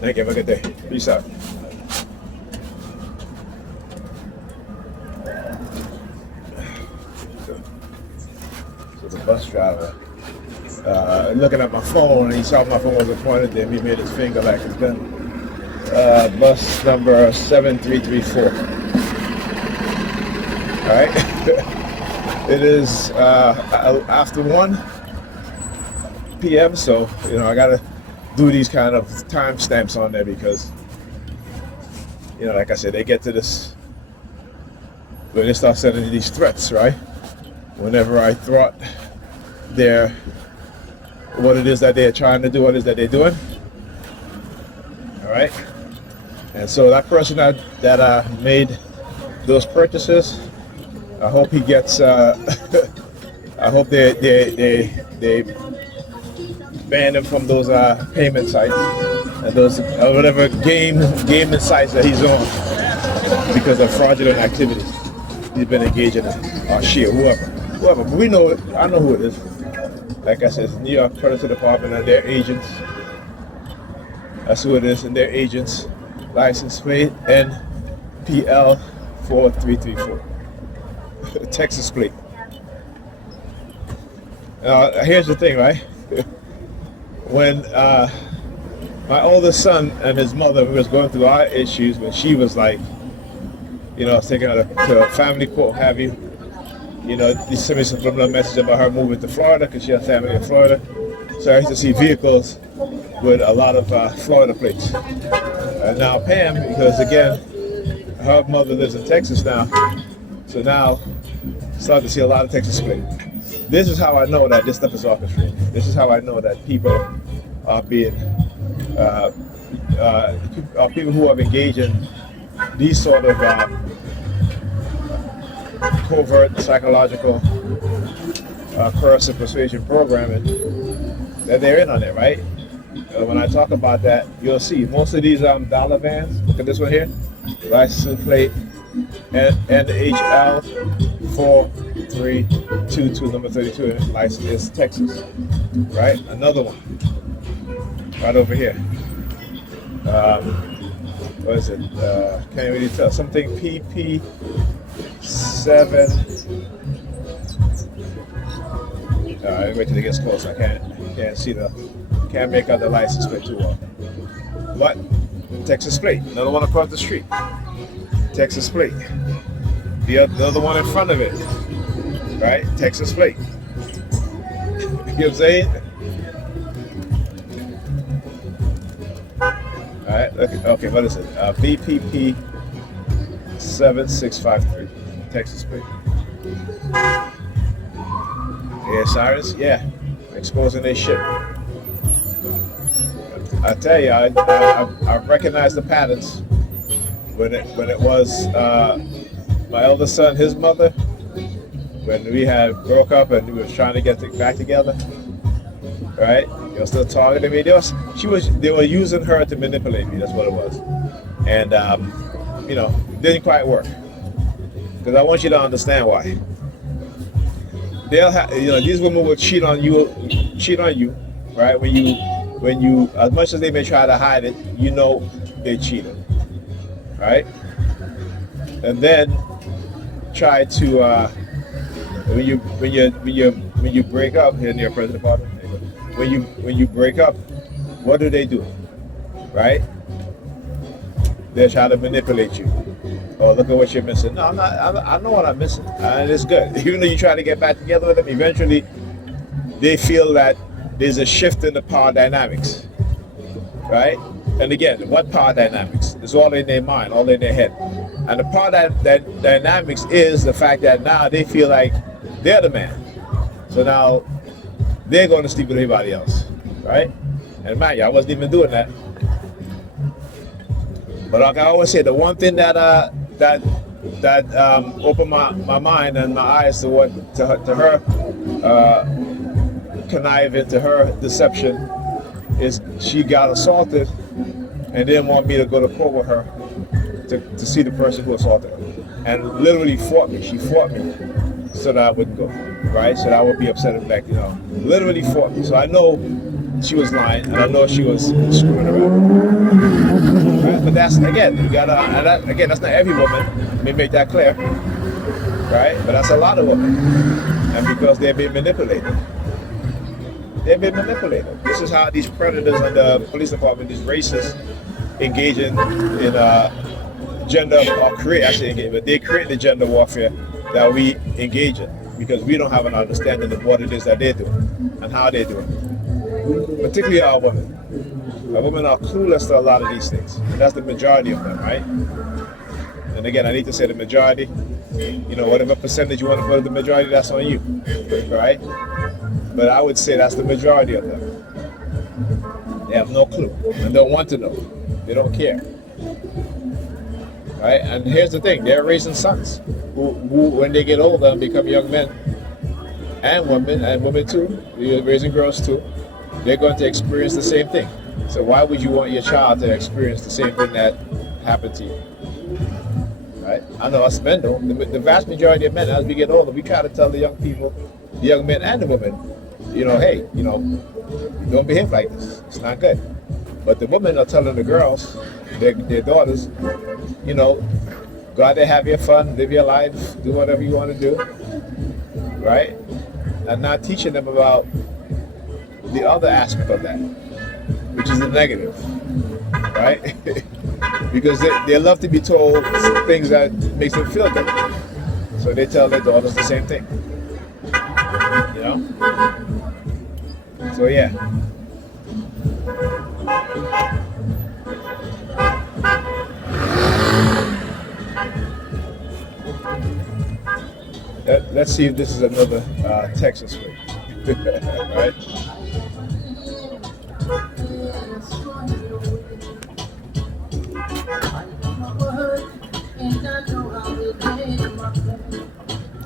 Thank you. Have a good day. Peace out. So the bus driver looking at my phone, and he saw my phone wasn't pointed there. He made his finger like his gun. Bus number 7334. All right. It is after 1 p.m. So I gotta do these kind of timestamps on there because like I said, they get to this when they start sending these threats, right? Whenever I thwart what it is that they're trying to do, what it is that they're doing. All right. And so that person that made those purchases, I hope he gets. I hope they ban him from those payment sites and those whatever gaming sites that he's on because of fraudulent activities he's been engaging in, or she or whoever. But I know who it is. Like I said, it's New York Credit Department and their agents. That's who it is, and their agents. License plate NPL 4334. Texas plate. Here's the thing, right? When my oldest son and his mother was going through our issues, when she was like, taking her to a family court, have you? They sent me some subliminal message about her moving to Florida because she has family in Florida. So I used to see vehicles with a lot of Florida plates. And now Pam, because again, her mother lives in Texas now, so now starting to see a lot of Texas plates. This is how I know that this stuff is orchestrated. This is how I know that people are being, people who have engaged in these sort of covert psychological coercive persuasion programming, that they're in on it, right? When I talk about that, you'll see most of these dollar vans. Look at this one here, license plate NHL 4322, number 32, and license is Texas, right? Another one, right over here. What is it? Can't really tell. Something PP7. Wait till it gets close. I can't see can't make out the license plate too well. But Texas plate. Another one across the street. Texas plate. The other one in front of it. Right? Texas plate. You know what I'm saying? Alright, okay, what is it? BPP 7653. Texas plate. Yeah, Cyrus? Yeah. Exposing their shit. I tell you, I recognize the patterns when it was my eldest son, his mother, when we had broke up and we was trying to get back together, right? They were still targeting me. They were using her to manipulate me. That's what it was, and didn't quite work. Because I want you to understand why. They'll have, these women will cheat on you, right? When you, as much as they may try to hide it, they cheated, right? And then try to when you break up here near President Parker, when you break up, what do? Right? They try to manipulate you. Oh, look at what you're missing. No, I'm not. I know what I'm missing, and it's good. Even though you try to get back together with them, eventually they feel that there's a shift in the power dynamics, right? And again, what power dynamics? It's all in their mind, all in their head. And the power dynamics is the fact that now they feel like they're the man. So now they're going to sleep with everybody else, right? And mind you, I wasn't even doing that. But like I always say, the one thing that opened my mind and my eyes to her conniving, to her deception, is she got assaulted and didn't want me to go to court with her to see the person who assaulted her, and literally fought me. She fought me so that I wouldn't go, right? So that I would be upset and literally fought me. So I know she was lying, and I know she was screwing around. Right? But that's again, you gotta, and that, again, that's not every woman. Let me make that clear, right? But that's a lot of women, and because they're being manipulated. They've been manipulated. This is how these predators in the police department, these racists, engage in gender, or create, actually engage, but they create the gender warfare that we engage in because we don't have an understanding of what it is that they do and how they do it. Particularly our women. Our women are clueless to a lot of these things. And that's the majority of them, right? And again, I need to say the majority. You know, whatever percentage you want to put the majority, that's on you, right? But I would say that's the majority of them. They have no clue and don't want to know. They don't care. Right? And here's the thing, they're raising sons who when they get older and become young men and women too, they're raising girls too, they're going to experience the same thing. So why would you want your child to experience the same thing that happened to you? Right? I know us men don't. The vast majority of men, as we get older, we try to tell the young people, the young men and the women, you know, hey, you know, don't behave like this. It's not good. But the women are telling the girls, their daughters, you know, go out there, have your fun, live your life, do whatever you want to do, right? And not teaching them about the other aspect of that, which is the negative, right? Because they love to be told things that makes them feel good. So they tell their daughters the same thing, you know? So yeah. Let's see if this is another Texas way. Right?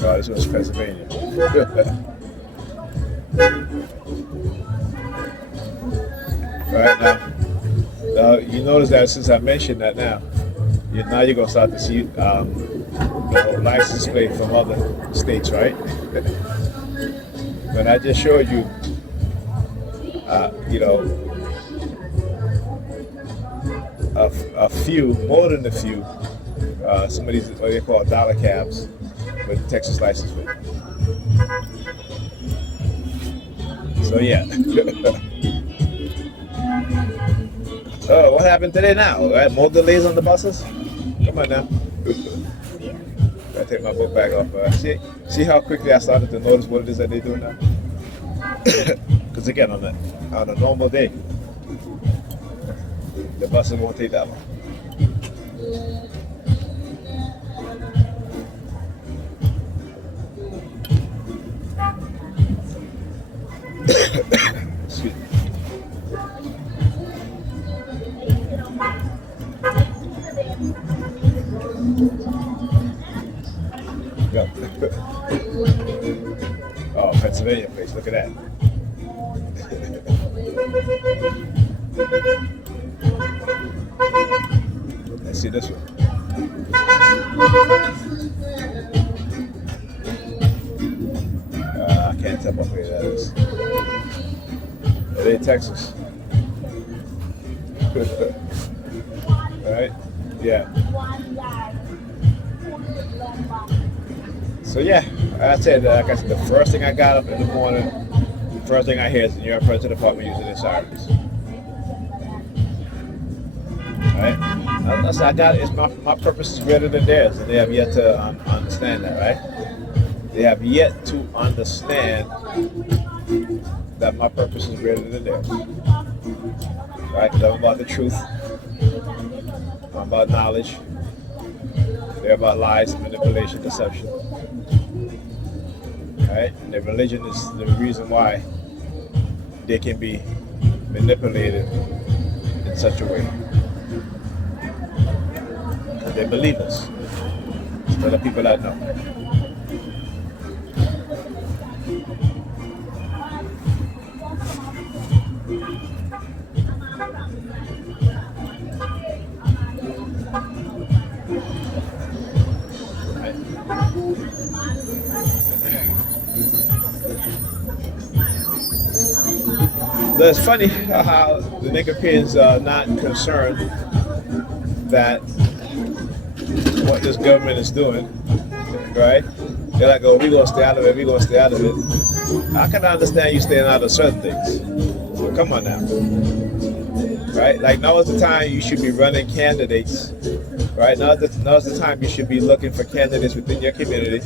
Oh, this was Pennsylvania. Right now, you notice that since I mentioned that now you're going to start to see the license plate from other states, right? But I just showed you, you know, a few, more than a few, some of these, what they call dollar cabs with Texas license plate. So yeah. Oh, what happened today now? Right? More delays on the buses? Come on now. I take my book back off. See how quickly I started to notice what it is that they do now? Because again, on a normal day, the buses won't take that long. Excuse me. Yep. Oh, Pennsylvania place, look at that. Let's see this one. I can't tell what way that is. It ain't Texas. Alright? Yeah. So yeah, I said, like I said, the first thing I got up in the morning, the first thing I hear is the New York Police Department using their sirens. Right? I got it. My purpose is greater than theirs, and they have yet to understand that, right? They have yet to understand that my purpose is greater than theirs. Right? Because I'm about the truth. I'm about knowledge. They're about lies, manipulation, deception. Right? And their religion is the reason why they can be manipulated in such a way. They're believers. They're the people that know. Right. It's funny how the Nicaraguans are not concerned that what this government is doing, right? They're like, oh, we're going to stay out of it, we're going to stay out of it. I can understand you staying out of certain things. But come on now. Right? Like now is the time you should be running candidates. Right? Now is the time you should be looking for candidates within your community.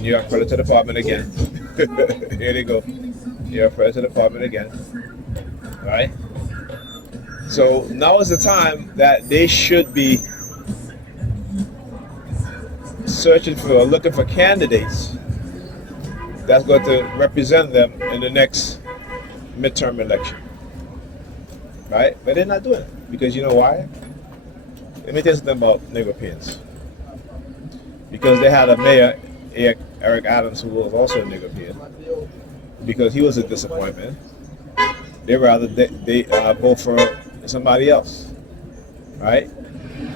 New York Predator Department again. Here they go. New York Predator Department again. Right? So now is the time that they should be searching for or looking for candidates that's going to represent them in the next midterm election. Right? But they're not doing it. Because you know why? Let me tell you something about Nicaraguans. Because they had a mayor, Eric Adams, who was also a Nicaraguan. Because he was a disappointment. They rather they vote for somebody else. Right?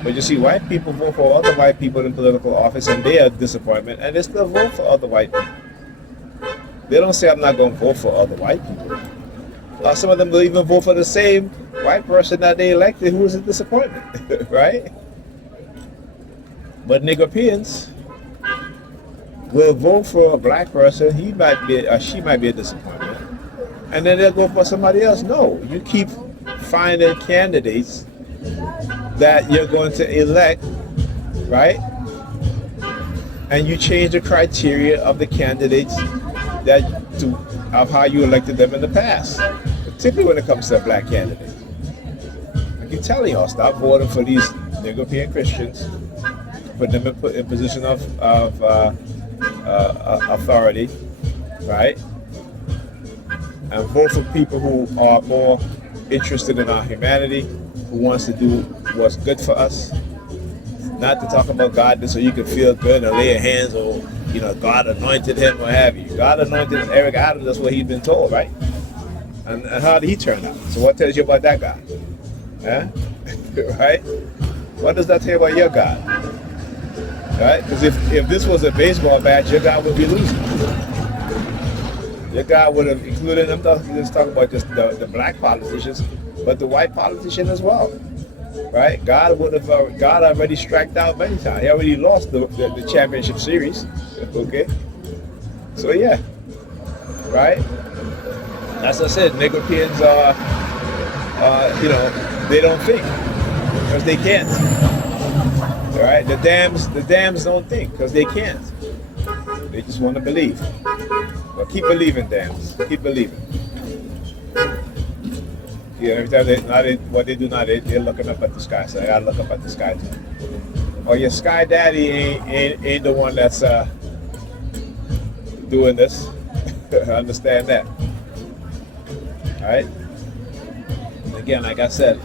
But you see, white people vote for other white people in political office and they are a disappointment and they still vote for other white people. They don't say I'm not going to vote for other white people. Some of them will even vote for the same white person that they elected who was a disappointment, right? But Nicaraguans will vote for a black person, he might be or she might be a disappointment, and then they'll go for somebody else. No, you keep finding candidates that you're going to elect, right? And you change the criteria of the candidates of how you elected them in the past, particularly when it comes to a black candidate. I keep telling y'all, stop voting for these European Christians, put them in position of authority, right? And vote for people who are more interested in our humanity, who wants to do what's good for us, not to talk about God so you can feel good and lay your hands or, you know, God anointed him or have you. God anointed Eric Adams, that's what he's been told, right? And how did he turn out? So what tells you about that guy? Huh? Right? What does that tell you about your God? Right? Because if this was a baseball bat, your God would be losing. Your God would have included, I'm not just talking about just the black politicians, but the white politician as well. Right? God already struck out many times. He already lost the championship series. Okay? So yeah. Right? As I said, Nicaraguans they don't think. Because they can't. Alright? The dams don't think because they can't. They just want to believe. But keep believing, dams. Keep believing. Yeah, every time they're looking up at the sky. So I gotta look up at the sky too. Or your sky daddy ain't the one that's doing this. Understand that. Alright? Again, like I said,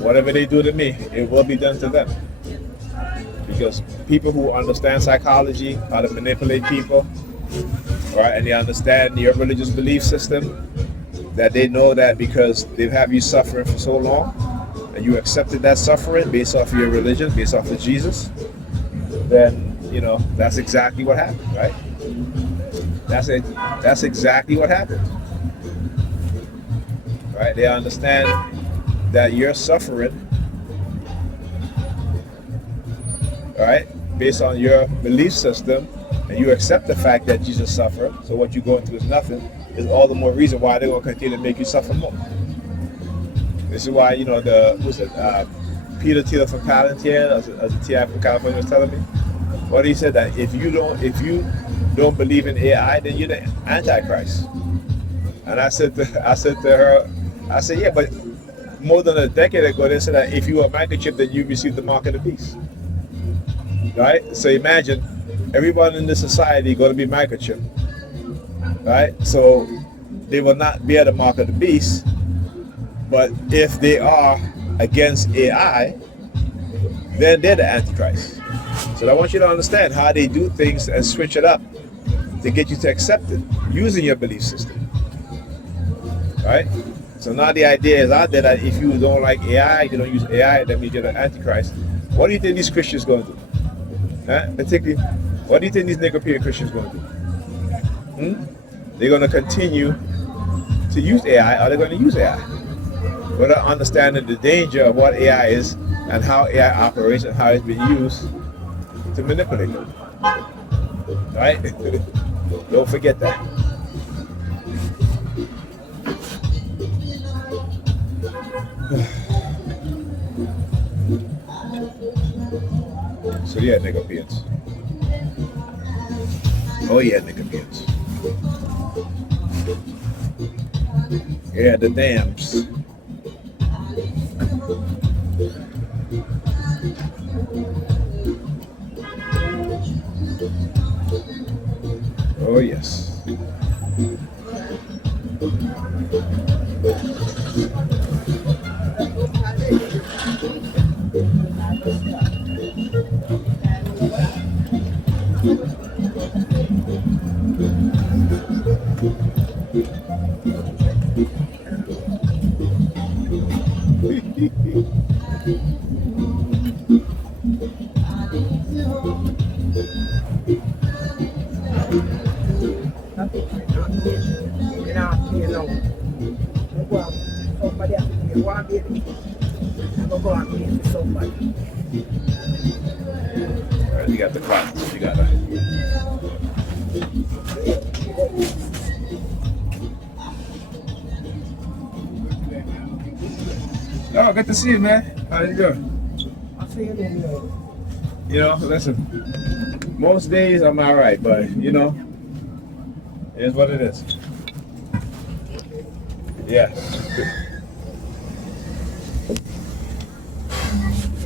whatever they do to me, it will be done to them. Because people who understand psychology, how to manipulate people, right, and they understand your religious belief system, that they know that because they've had you suffering for so long, and you accepted that suffering based off of your religion, based off of Jesus, then, you know, that's exactly what happened, right? That's exactly what happened. Right? They understand that you're suffering, right, based on your belief system, and you accept the fact that Jesus suffered, so what you're going through is nothing, is all the more reason why they're going to continue to make you suffer more. This is why, you know, Peter Thiel from Palantir, as a TI from California, was telling me, what he said, that if you don't believe in AI, then you're the Antichrist. And I said to her, yeah, but more than a decade ago, they said that if you are a microchip, then you receive the mark of the beast. Right? So imagine everyone in this society going to be microchip. Right? So they will not bear the mark of the beast. But if they are against AI, then they're the Antichrist. So I want you to understand how they do things and switch it up to get you to accept it using your belief system. Right? So now the idea is out there that if you don't like AI, you don't use AI, that means you're the Antichrist. What do you think these Christians going to do? Particularly, what do you think these Nicaraguan Christians going to do? They're going to continue to use AI, are they going to use AI? Without understanding the danger of what AI is and how AI operates and how it's been used to manipulate them. Right? Don't forget that. So yeah, nigga beans. Oh yeah, nigga beans. Yeah, the dams. Oh yes. Alright, you got the clock, so you gotta. Oh, good to see you, man. How you doing? You know, listen, most days I'm alright, but you know, it is what it is. Yeah.